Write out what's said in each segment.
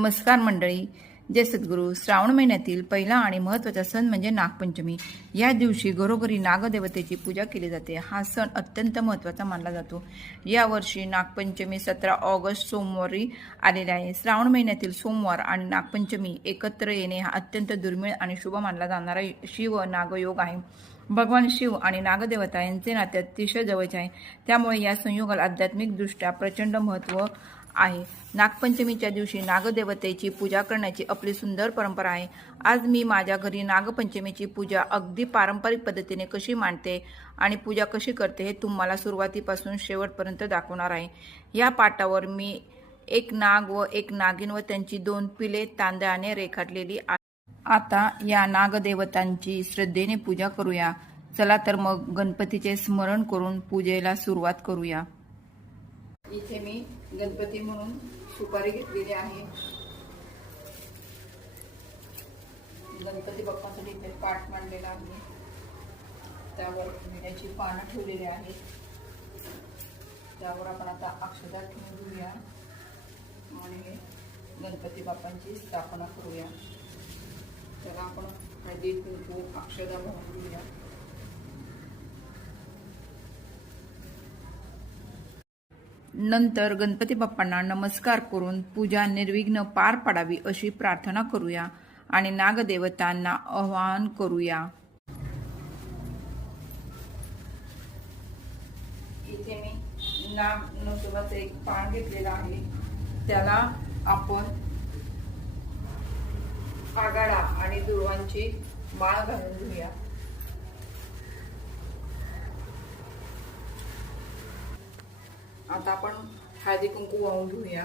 नमस्कार मंडळी, जय सद्गुरू. श्रावण महिन्यातील पहिला आणि महत्त्वाचा सण म्हणजे नागपंचमी. या दिवशी घरोघरी नागदेवतेची पूजा केली जाते. हा सण अत्यंत महत्त्वाचा मानला जातो. यावर्षी नागपंचमी 17 ऑगस्ट सोमवारी आलेले आहे. श्रावण महिन्यातील सोमवार आणि नागपंचमी एकत्र येणे हा अत्यंत दुर्मिळ आणि शुभ मानला जाणारा शिव नागयोग आहे. भगवान शिव आणि नागदेवता यांचे नाते अतिशय जवळचे आहे. त्यामुळे या संयोगाला आध्यात्मिकदृष्ट्या प्रचंड महत्त्व आहे. नागपंचमीच्या दिवशी नागदेवतेची पूजा करण्याची आपली सुंदर परंपरा आहे. आज मी माझ्या घरी नागपंचमीची पूजा अगदी पारंपरिक पद्धतीने कशी मांडते आणि पूजा कशी करते हे तुम्हाला सुरुवातीपासून शेवटपर्यंत दाखवणार आहे. या पाटावर मी एक नाग व एक नागिन व त्यांची 2 पिले तांदळाने रेखाटलेली आहे. आता या नागदेवतांची श्रद्धेने पूजा करूया. चला तर मग गणपतीचे स्मरण करून पूजेला सुरुवात करूया. इथे मी गणपती म्हणून सुपारी घेतलेली आहे. गणपती बाप्पासाठी इथे पाट मांडलेला आहे. त्यावर विड्याची पानं ठेवलेली आहेत. त्यावर आपण आता अक्षता ठेवूया आणि गणपती बाप्पांची स्थापना करूया. त्याला आपण हळदी कुंकू अक्षता वाहून घेऊया. नंतर गणपती बाप्पांना नमस्कार करून पूजा निर्विघ्न पार पडावी अशी प्रार्थना करूया आणि नागदेवतांना आवाहन करूया. इथे मी नाग नरसोबाचं एक पान घेतलेलं आहे. त्याला आपण आगाडा आणि दुर्वांची माळ घालून घेऊया. आता आपण हळदी कुंकू वाहून घेऊया.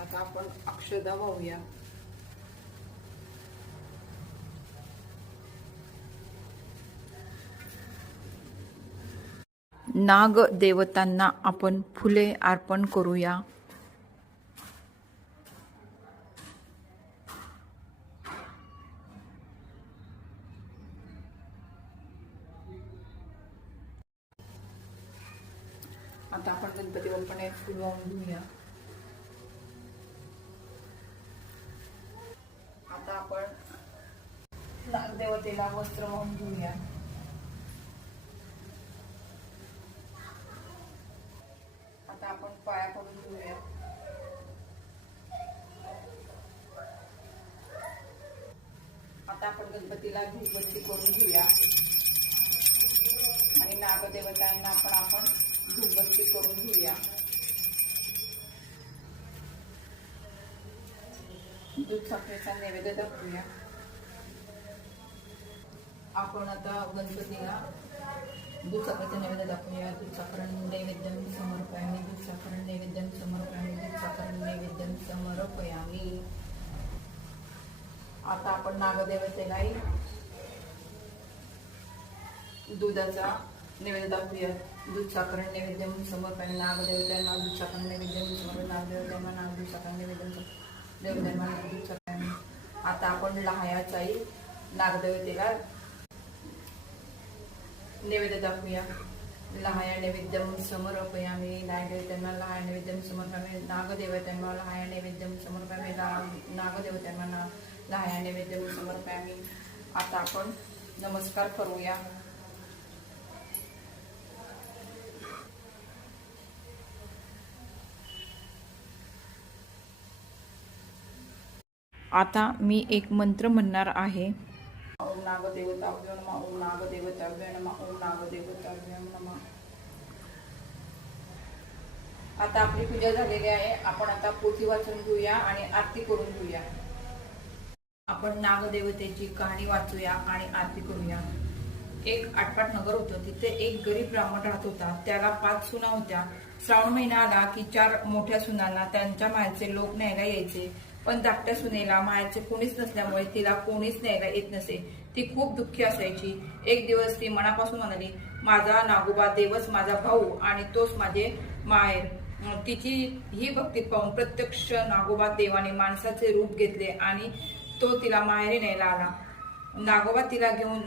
आता आपण अक्षता वाहूया. नाग देवतांना आपण फुले अर्पण करूया. आता आपण गणपती बाप्पांना एक फुल वाहून घेऊया. आता आपण नागदेवतेला वस्त्र वाहून घेऊया. आता आपण पाया पडून घेऊया. आता आपण गणपतीला धूपबत्ती करून घेऊया आणि नागदेवतांना आपण धूपबत्ती करून घेऊया. दूध साखरेचा नैवेद्य दाखवूया. आपण आता गणपतीला दूध साखरेचा नैवेद्य दाखवूया. दूध साखर नैवेद्यम समर्पयामी. दूध साखर नैवेद्यम समर्पयामी. दूध साखर नैवेद्यम समर्पयामी. आता आपण नागदेवतेलाही दुधाचा नैवेद्य दाखवूया. दूध साखर नैवेद्यम समर्पयामी. नागदेवतांना दूध साखर नैवेद्यम समर्पयामी. नागदेवतांना दूध साखर नैवेद्यम देवतांना दूध साखर. आता आपण लहायाचाही नागदेवतेला नैवेद्य दाखवूया. लहाया नैवेद्यम समर्पयामी. नागदेवतांना लहाया नैवेद्यम समर्पयामी. नागदेवतांना लहाया नैवेद्यम समर्पयामी. नागदेवतांना लहाया नैवेद्यम समर्पयामी. आता आपण नमस्कार करूया. आता मी एक मंत्र म्हणणार आहे. ओम नागदेवताभ्यो नमः. ओम नागदेवताभ्यो नमः. ओम नागदेवताभ्यो नमः. आता आपली पूजा झालेली आहे. आपण आता पोथी वाचून घेऊया आणि आरती करून घेऊया. आपण नागदेवतेची कहाणी वाचूया आणि आरती करूया. एक आटपाट नगर होतं. तिथे एक गरीब ब्राह्मण राहत होता. त्याला 5 सुना होत्या. श्रावण महिना आला की 4 मोठ्या सुनांना त्यांच्या माहेरचे लोक न्यायला यायचे. पण धाकट्या सुनेला माहेरचे कोणीच नसल्यामुळे तिला कोणीच न्यायला येत नसे. ती खूप दुःखी असायची. एक दिवस ती मनापासून म्हणाली, माझा नागोबा देवच माझा भाऊ आणि तोच माझे माहेर. तिची ही भक्ती पाहून प्रत्यक्ष नागोबा देवाने माणसाचे रूप घेतले आणि तो तिला माहेरी न्यायला आला. नागोबा तिला घेऊन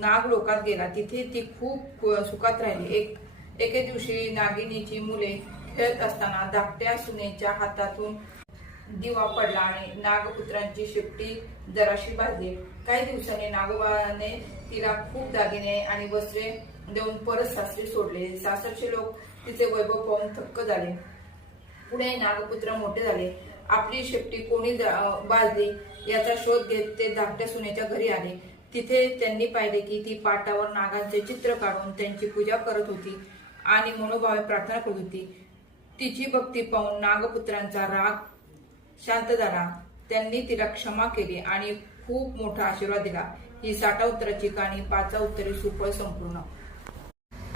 नाग लोकात गेला. तिथे ती खूप सुखात राहिली. एके दिवशी नागिनीची मुले खेळत असताना धाकट्या सुनेच्या हातातून दिवा पडला आणि नागपुत्रांची शेपटी जराशी भाजली. काही दिवसांनी नागोबाने तिला खूप दागिने आणि वस्त्रे देऊन परत सासरी सोडले. सासरचे लोक तिचे वैभव पाहून थक्क झाले. पुढे नागपुत्र मोठे झाले. आपली शेपटी कोणी भाजली याचा शोध घेत ते धाकट्या सुनेच्या घरी आले. तिथे त्यांनी पाहिले की ती पाटावर नागांचे चित्र काढून त्यांची पूजा करत होती आणि मनोभावे प्रार्थना करत होती. तिची भक्ती पाहून नागपुत्रांचा राग शांत झाला. त्यांनी तिला क्षमा केली आणि खूप मोठा आशीर्वाद दिला. ही 60 उत्तराची कहाणी 5 उत्तरे सुफळ संपूर्ण.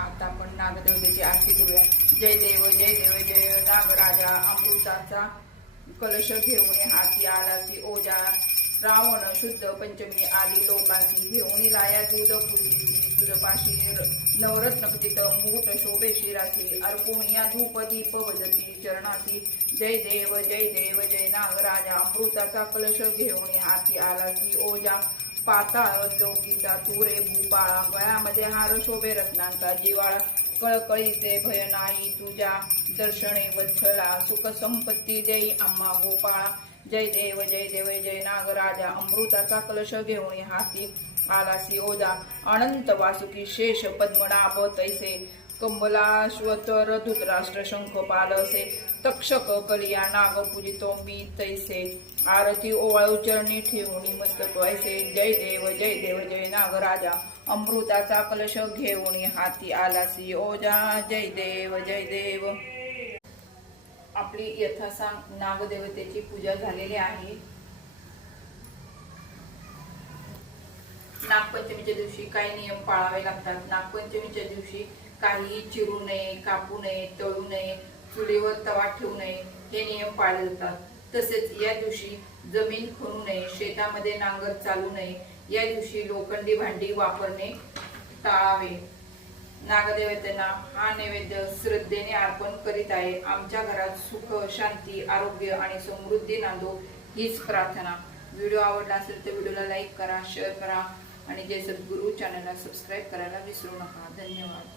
आता आपण नागदेवतेची आरती करूया. जय देव जय देव जय नागराजा, अमृताचा कलश घेऊन हाती आलासी ओजा. श्रावण शुद्ध पंचमी आली लोकांची, घेऊन लाया दूध पूजिती. तुझपाशी नवरत्न खचित मुकुट शोभे शिरासी. अर्पुण या धूप दीप भजती चरणासी. जय देव जय नागराजा, अमृताचा कलश घेऊन हाती आलासी ओजा. पाताळ चौकीचा तुरे भूपाळा, गळ्यामध्ये हार शोभे रत्नांचा जिवाळा. कळकळीचे भय नाही तुझ्या दर्शने वत्सला, सुख संपत्ती देई आम्हा गोपाळा. जय देव जय नागराजा, अमृताचा कलश घेऊन हाती आलासी ओजा. अनंत वासुकी शेष पद्मनाभ तैसे, कमलाश्वतर धृतराष्ट्र शंख पालसे. तक्षक कलिया नाग पूजितो मी तैसे, आरती ओवाळू चरणी ठेवून मस्तक ऐसे. जय देव जय नागराजा, अमृताचा कलश घेऊन हाती आलासी ओजा. जय देव. आपली यथासांग नागदेवतेची पूजा झालेली आहे. नागपंचमीच्या दिवशी काही नियम पाळावे लागतात. नागपंचमीच्या दिवशी काही चिरू नये, कापू नये, तळू नये, चुलीवर तवा ठेवू नये हे नियम पाळले जातात. तसेच या दिवशी जमीन खणू नये, शेतामध्ये नांगर चालू नये. या दिवशी लोखंडी भांडी वापरणे टाळावे. नागदेवतेला हा नैवेद्य श्रद्धेने अर्पण करीत आहे. आमच्या घरात सुख, शांती, आरोग्य आणि समृद्धी नांदो हीच प्रार्थना. व्हिडिओ आवडला असेल तर व्हिडिओला लाईक करा, शेअर करा आणि जय सद्गुरू चॅनलला सबस्क्राईब करायला विसरू नका. धन्यवाद.